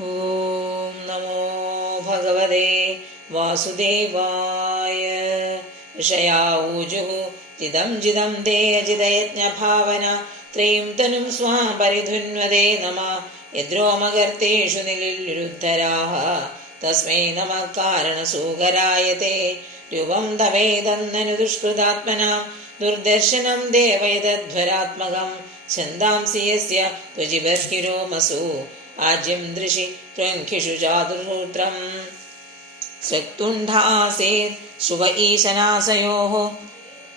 ഓം നമോ ഭഗവതേ വാസുദേവായ. ഋഷയാഊജു ജിതം ജിതം തേ അജിതയജ്ഞഭാവന ത്രയീം തനും സ്വാം പരിധുന്വതേ നമ. യദ്രോമഗർത്തേഷു നിലില്ലുരുദ്ധരാः തസ്മൈ നമഃ കാരണസൂകരായ തേ. രൂപം തവേദന്നനു ദുഷ്കൃതാത്മനാം ദുർദർശനം ദേവൈതധ്വരാത്മകം. ഛന്ദാംസി യസ്യ ത്വജിബർഹിരോമസു ആജ്യം ദൃശി ത്വംഖിഷു ചാതുർസൂത്രം. സ്വക്തുണ്ഡാസേത് ശുഭ ഈശനാസയോः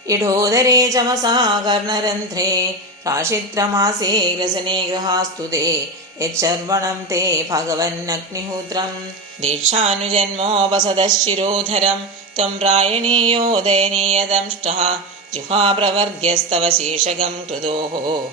ഇഢോദരേ ചമസാ കർണരന്ധ്രേ. കാശിത്രമാസേ ഗ്രസനേ ഗൃഹാസ്തു തേ യച്ഛർവണം തേ ഭഗവന്നഗ്നിഹോത്രം. ദീക്ഷാനുജന്മോപസദശിരോധരം ത്വം പ്രായണീയോ ദയനീയദംഷ്ടഃ. ജുഹാപ്രവർഗ്യസ്തവ ശീർഷകം കൃതോः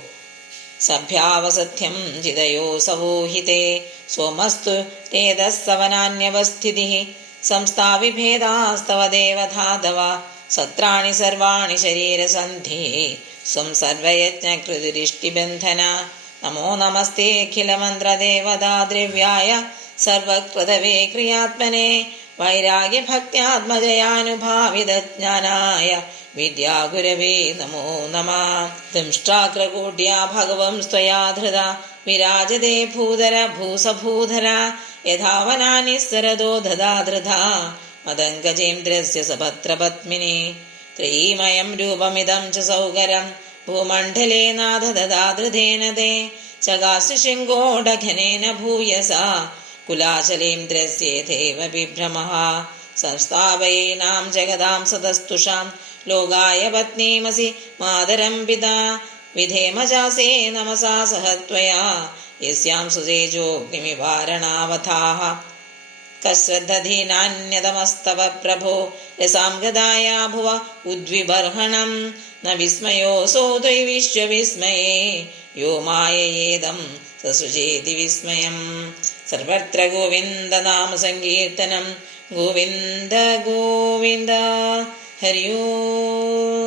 സഭ്യാവസഥ്യം ചിതയോസവോ हि ते. സോമസ്തു തേതസ്സവനാന്യവസ്ഥിതിः സംസ്ഥാവിഭേദാസ്തവ ദേവധാതവ. സത്രാണി സർവാണി ശരീരസന്ധിः സ്വം സർവയജ്ഞകൃതിരിഷ്ടിബന്ധന. നമോ നമസ്തേഖിലമന്ത്രദേവതാദ്രവ്യായ സർവകൃതവേ ക്രിയാത്മനെ. വൈരാഗ്യഭക്ത്യാത്മജയാനുഭാവിതജ്ഞാനായ വിദ്യാഗുരവേ നമോ നമഃ. ദംഷ്ട്രാഗ്രകൂട്യാ ഭഗവം സ്ത്വയാ ധൃത വിരാജതേ ഭൂധര ഭൂസഭൂധര. യഥാവനാനി സരദോ ദധാധൃതാ മദംഗജേന്ദ്രസ്യ സപത്രപത്മിനി. ത്രയീമയം രൂപമിദം ച സൗകരം ഭൂമണ്ഡലേ നാഥ ദധാധൃതേന തേ. ചകാസു ശൃംഗോഢഘനേന ഭൂയസാ കുലാചലേന്ദ്രസ്യേഥേവ വിഭ്രമഃ. സംസ്ഥാപയേനാം ജഗതാം സതസ്തുഷാം ലോകായ പത്നീമസി മാതരം പിതാ. വിധേമ ചാസേ നമസാ സഹ ത്വയാ യസ്യാം സുതേജോഗ്നിമിവാരണാവഥാഃ. കശ്രദ്ധധീനാന്യതമസ്തവ പ്രഭോ യസാം ഗദായാ ഭുവ ഉദ്വിബർഹണം. ന വിസ്മയോऽസോ ത്വയി വിശ്വവിസ്മയേ യോ മായയേദം സസൃജേതി വിസ്മയം. സർവത്ര ഗോവിന്ദനാമ സങ്കീർത്തനം. ഗോവിന്ദ ഗോവിന്ദ. ഹരി ഓം.